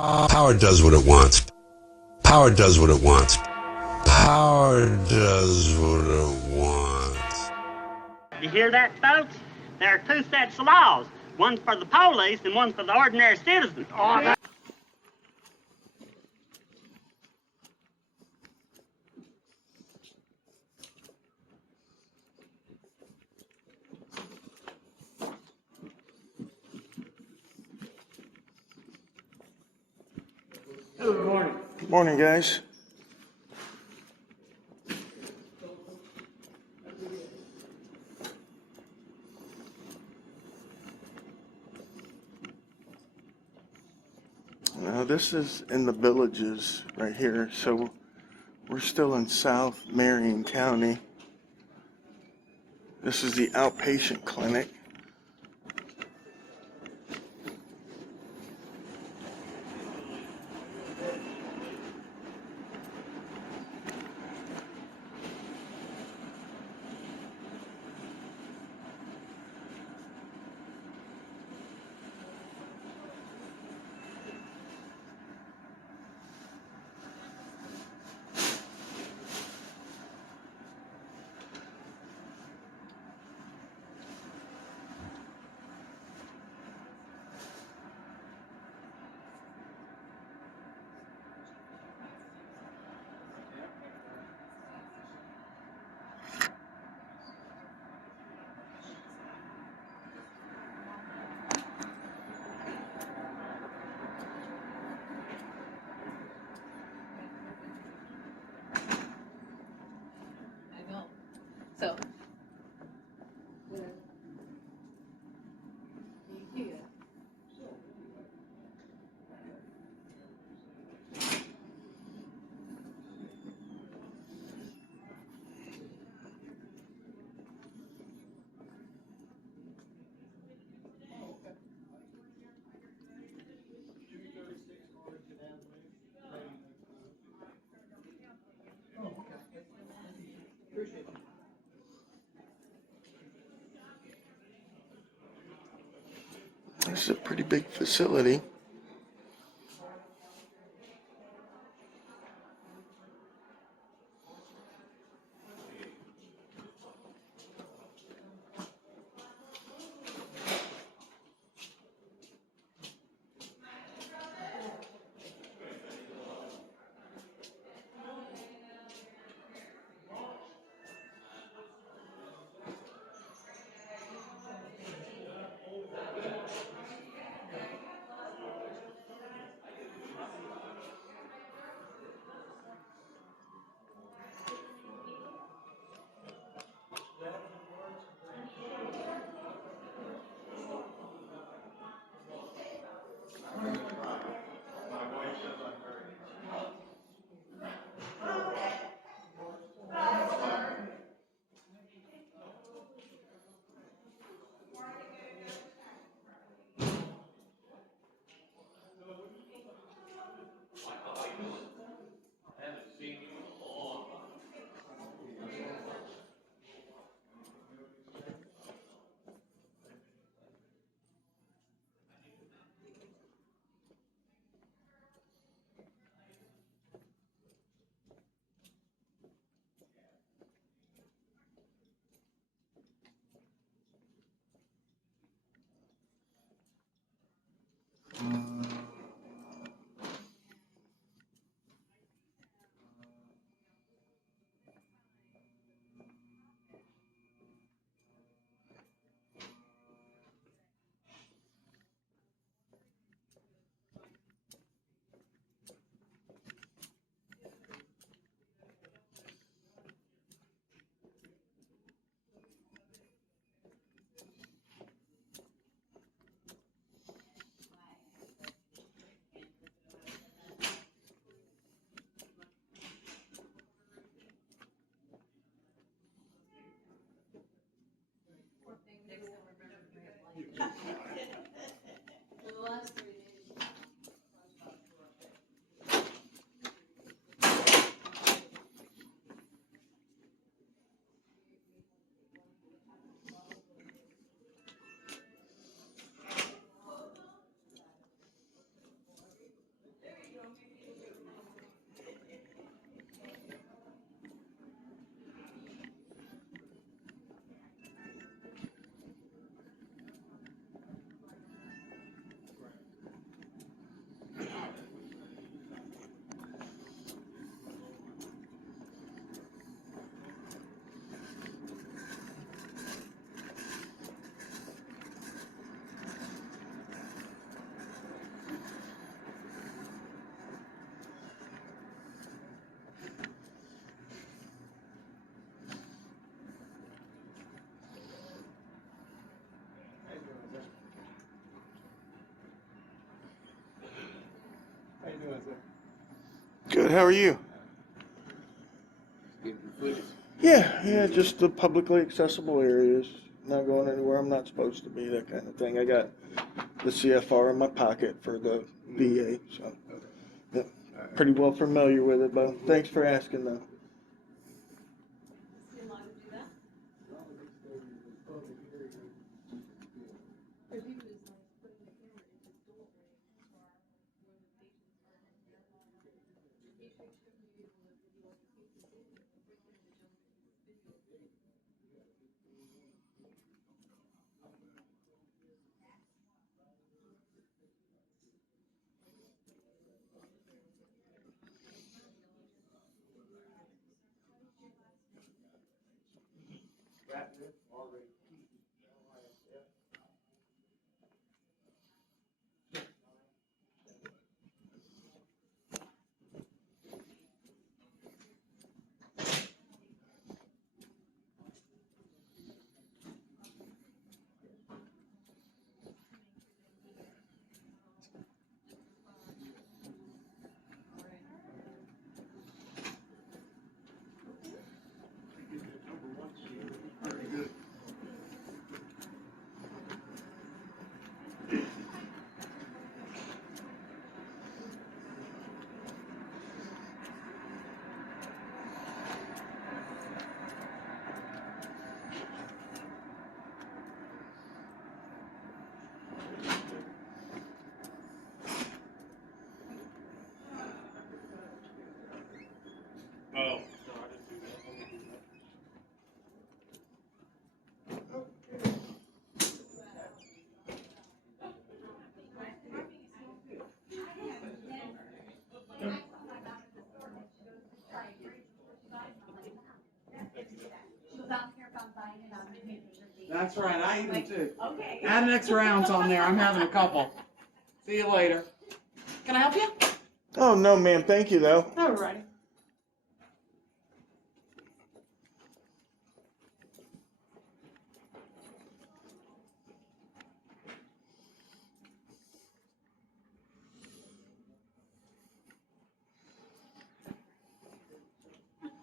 Power does what it wants. Power does what it wants. Power does what it wants. You hear that, folks? There are two sets of laws. One for the police and one for the ordinary citizen. Good morning. Good morning, guys. Now this is in the villages right here, so we're still in South Marion County. This is the outpatient clinic. So, This is a pretty big facility. How you doing, sir? Good, how are you? Getting your footage. Yeah, just the publicly accessible areas. Not going anywhere I'm not supposed to be, that kind of thing. I got the CFR in my pocket for the VA, so yeah, pretty well familiar with it, but thanks for asking though. That's right, I eat them too. Okay. Add an extra ounce on there, I'm having a couple. See you later. Can I help you? Oh, no, ma'am, thank you though. All righty.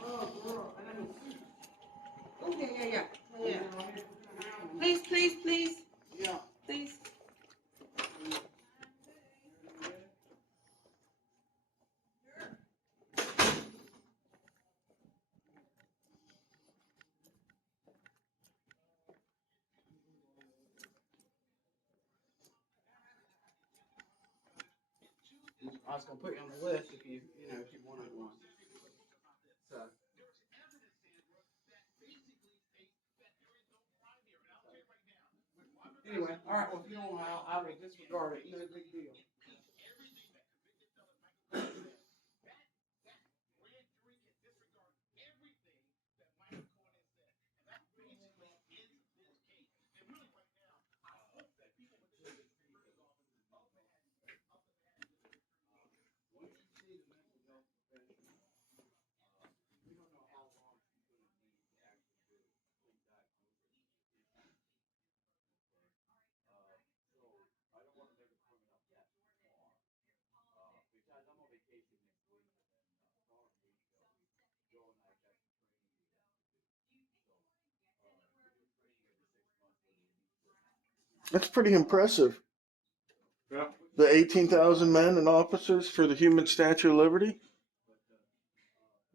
Oh, yeah. Please. Yeah. Please. I was gonna put you on the list if you wanted one. So. Anyway, all right. Well, if you don't want, I will disregard it. No big deal. That's pretty impressive. Yeah. The 18,000 men and officers for the human Statue of Liberty?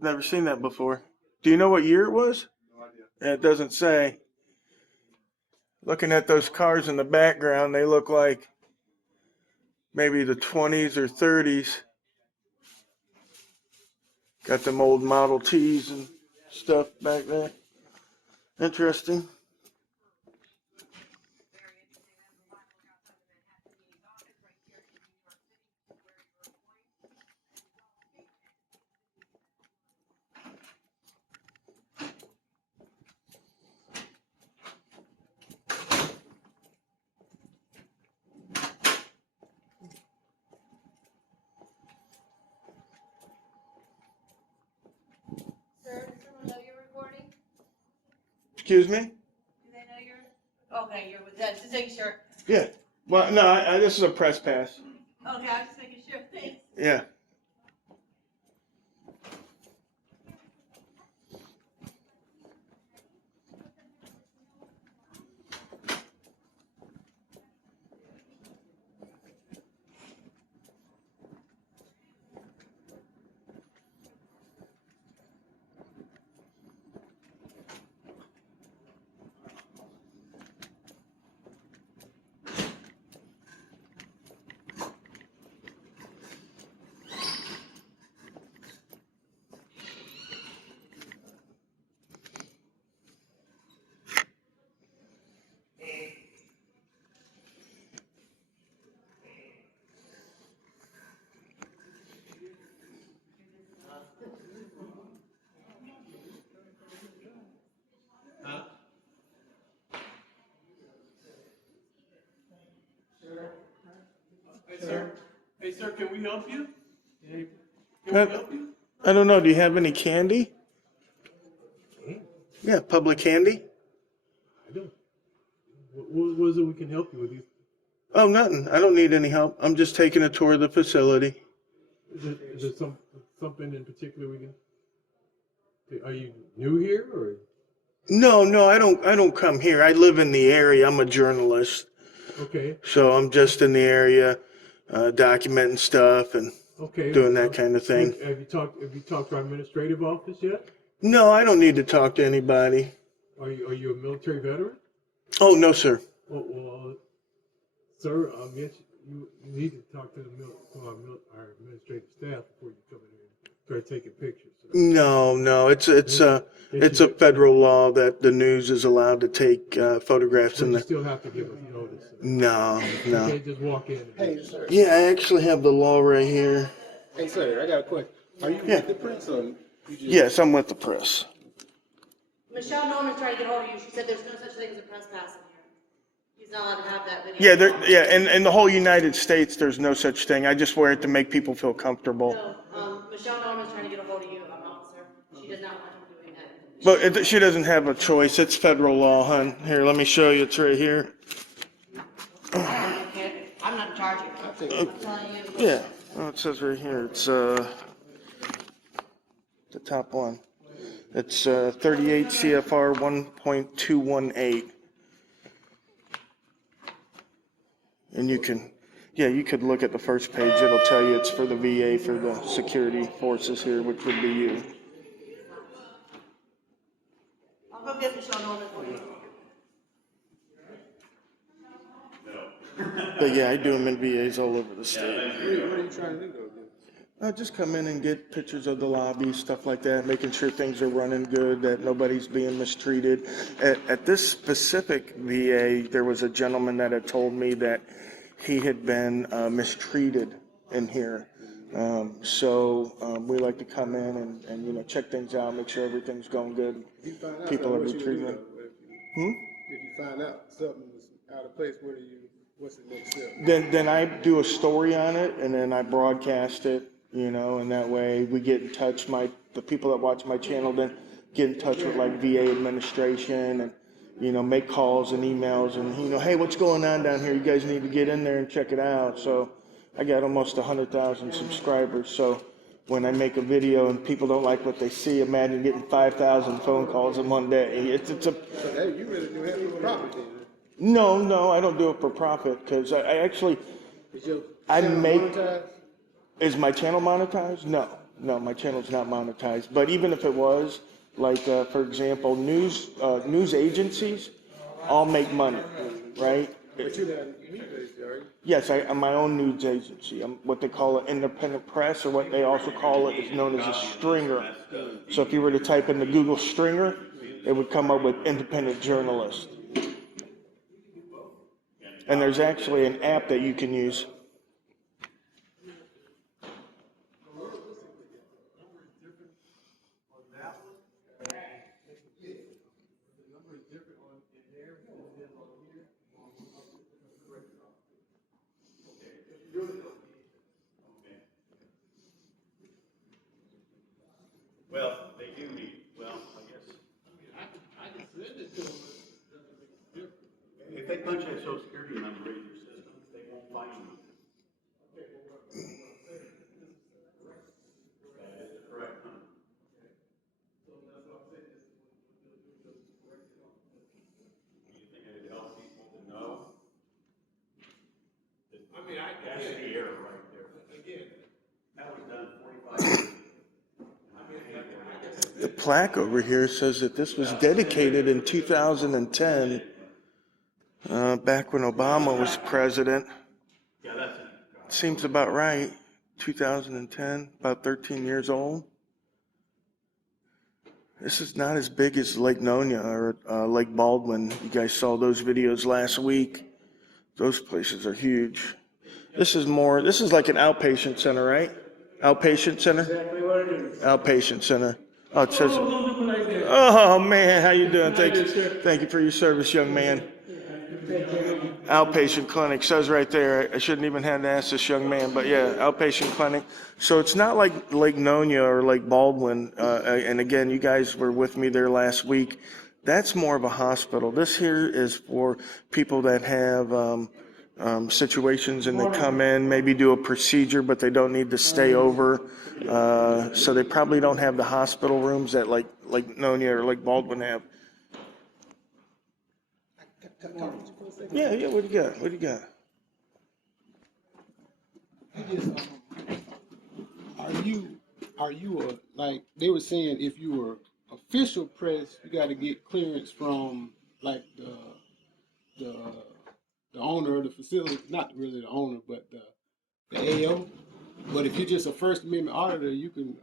Never seen that before. Do you know what year it was? No idea. It doesn't say. Looking at those cars in the background, they look like maybe the 20s or 30s. Got them old Model Ts and stuff back there. Interesting. Sir, does someone know you're recording? Excuse me? Do they know you're? Okay, you're with that. Just making sure. Yeah. Well, no, this is a press pass. Okay, I was just making sure. Thanks. Yeah. Hey, sir, can we help you? I don't know. Do you have any candy? Yeah, public candy. I don't. What is it we can help you with? Oh, nothing. I don't need any help. I'm just taking a tour of the facility. Is there something in particular we can? Are you new here or? No, I don't come here. I live in the area. I'm a journalist. Okay. So I'm just in the area, documenting stuff and Okay. doing that kind of thing. Have you talked to our administrative office yet? No, I don't need to talk to anybody. Are you a military veteran? Oh, no, sir. Well, sir, I guess you need to talk to our administrative staff before you come in here and start taking pictures. No, it's a federal law that the news is allowed to take photographs But in you the. still have to give us notice. No. You can't just walk in. Hey, sir. Yeah, I actually have the law right here. Hey, sir, I got a question. Are you with the press or you just? Yes, I'm with the press. Michelle Norman's trying to get hold of you. She said there's no such thing as a press pass in here. He's not allowed to have that video. In the whole United States, there's no such thing. I just wear it to make people feel comfortable. No, Michelle Norman's trying to get a hold of you, officer. She does not want him doing that. But she doesn't have a choice. It's federal law, hon. Here, let me show you. It's right here. Okay, I'm not charging you. I'm telling you. Yeah. Oh, it says right here. It's the top one. It's 38 CFR 1.218. And you could look at the first page. It'll tell you it's for the VA, for the security forces here, which would be you. I'll go get Michelle Norman for you. But yeah, I do them in VAs all over the state. What are you trying to do though? Just come in and get pictures of the lobby, stuff like that, making sure things are running good, that nobody's being mistreated. At this specific VA, there was a gentleman that had told me that he had been mistreated in here. So we like to come in and check things out, make sure everything's going good. If you find out People are what you being gonna treated. do, though? If you find out something is out of place, what's the next step? Then I do a story on it, and then I broadcast it, and that way we get in touch. The people that watch my channel then get in touch with like VA administration and make calls and emails and hey, what's going on down here? You guys need to get in there and check it out. So I got almost 100,000 subscribers. So when I make a video and people don't like what they see, imagine getting 5,000 phone calls in one day. It's a So hey, you really do have any profit then? No, I don't do it for profit because I actually. Is your I channel make. monetized? Is my channel monetized? No, my channel's not monetized. But even if it was, like for example, news agencies, all make money, right? But you're not news agency, are you? Yes, I'm my own news agency. I'm what they call an independent press, or what they also call it is known as a stringer. So if you were to type in the Google stringer, it would come up with independent journalist. And there's actually an app that you can use. Well, they do need, I guess. I can send it to them. If they punch that social security number in your system, they won't find you. The plaque over here says that this was dedicated in 2010, back when Obama was president. Seems about right. 2010, about 13 years old. This is not as big as Lake Nonia or Lake Baldwin. You guys saw those videos last week. Those places are huge. This is like an outpatient center, right? Outpatient center? Exactly what it is. Outpatient center. Oh, it says, oh man, how you doing? Thank you for your service, young man. Outpatient clinic says right there. I shouldn't even have to ask this young man, but yeah, outpatient clinic. So it's not like Lake Nonia or Lake Baldwin. And again, you guys were with me there last week. That's more of a hospital. This here is for people that have situations and they come in, maybe do a procedure, but they don't need to stay over. So they probably don't have the hospital rooms that like Nonia or Lake Baldwin have. Yeah, what do you got? Are you like they were saying if you were official press, you got to get clearance from like the owner of the facility, not really the owner, but the AO. But if you're just a First Amendment auditor, you can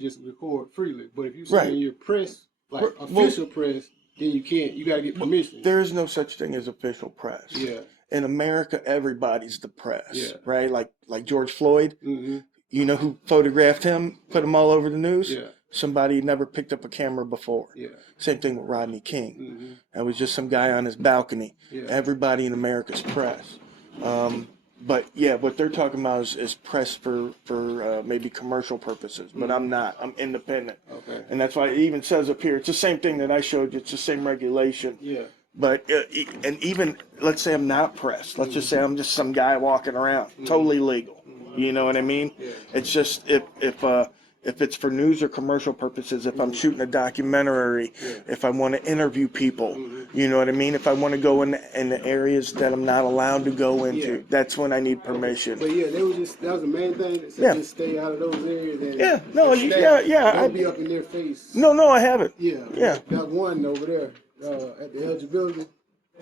just record freely. But if you're saying you're press, like official press, then you can't. You got to get permission. There is no such thing as official press. Yeah. In America, everybody's the press, Yeah. right? Like George Floyd. Mm-hmm. You know who photographed him, put him all over the news? Yeah. Somebody never picked up a camera before. Yeah. Same thing with Rodney King. Mm-hmm. That was just some guy on his balcony. Yeah. Everybody in America's press. But yeah, what they're talking about is press for maybe commercial purposes. But I'm not. I'm independent. Okay. And that's why it even says up here, it's the same thing that I showed you. It's the same regulation. Yeah. But and even let's say I'm not pressed. Let's just say I'm just some guy walking around, totally legal. You know what I mean? Yeah. It's just if it's for news or commercial purposes, if I'm shooting a documentary, if I want to interview people, you know what I mean? If I want to go in the areas that I'm not allowed to go into, that's when I need permission. But yeah, that was the main thing. That said just stay out of those areas. And Don't be up in their face. No, I haven't. Yeah. Got one over there at the eligibility.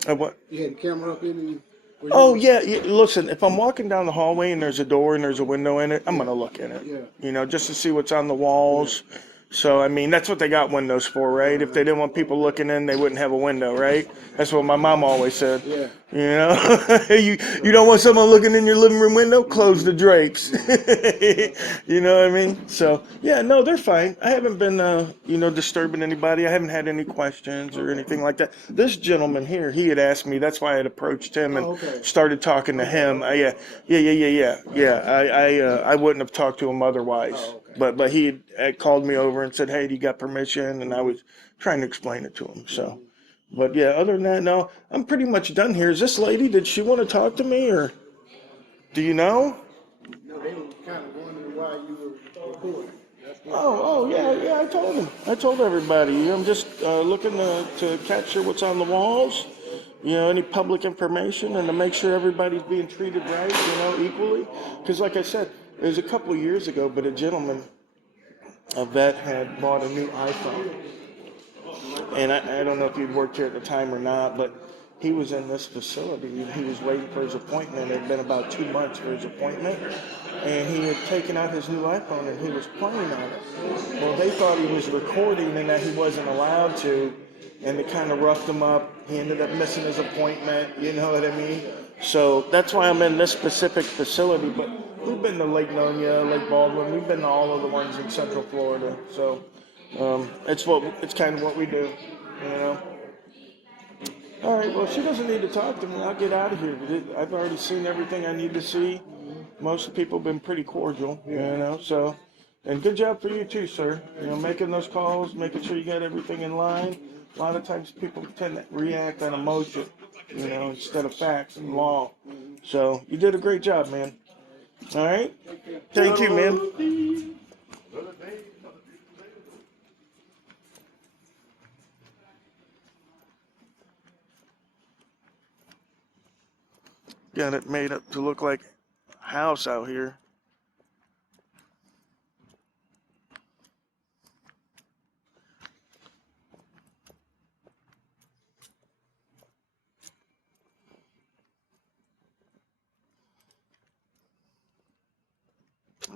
What? You had the camera up in and. Oh yeah, listen, if I'm walking down the hallway and there's a door and there's a window in it, I'm going to look in it, you know, just to see what's on the walls. So, I mean, that's what they got windows for, right? If they didn't want people looking in, they wouldn't have a window, right? That's what my mom always said. Yeah. You know, you don't want someone looking in your living room window? Close the drapes. You know what I mean? So, yeah, no, they're fine. I haven't been, disturbing anybody. I haven't had any questions or anything like that. This gentleman here, he had asked me. That's why I had approached him and started talking to him. I wouldn't have talked to him otherwise. But he had called me over and said, hey, do you got permission? And I was trying to explain it to him. So, but yeah, other than that, no, I'm pretty much done here. Is this lady, did she want to talk to me or do you know? No, they were kind of wondering why you were recording. Yeah, I told him. I told everybody. I'm just looking to capture what's on the walls, you know, any public information and to make sure everybody's being treated right, you know, equally. Because like I said, it was a couple of years ago, but a gentleman, a vet, had bought a new iPhone. And I don't know if he'd worked here at the time or not, but he was in this facility. He was waiting for his appointment. It had been about 2 months for his appointment. And he had taken out his new iPhone and he was playing on it. Well, they thought he was recording and that he wasn't allowed to. And they kind of roughed him up. He ended up missing his appointment. You know what I mean? So that's why I'm in this specific facility. But we've been to Lake Nonia, Lake Baldwin. We've been to all of the ones in Central Florida. So it's kind of what we do, you know. All right, well, she doesn't need to talk to me. I'll get out of here. I've already seen everything I need to see. Most of the people have been pretty cordial, you know. So, and good job for you too, sir. You know, making those calls, making sure you got everything in line. A lot of times people tend to react on emotion, you know, instead of facts and law. So you did a great job, man. All right? Thank you, man. Got it made up to look like a house out here.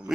We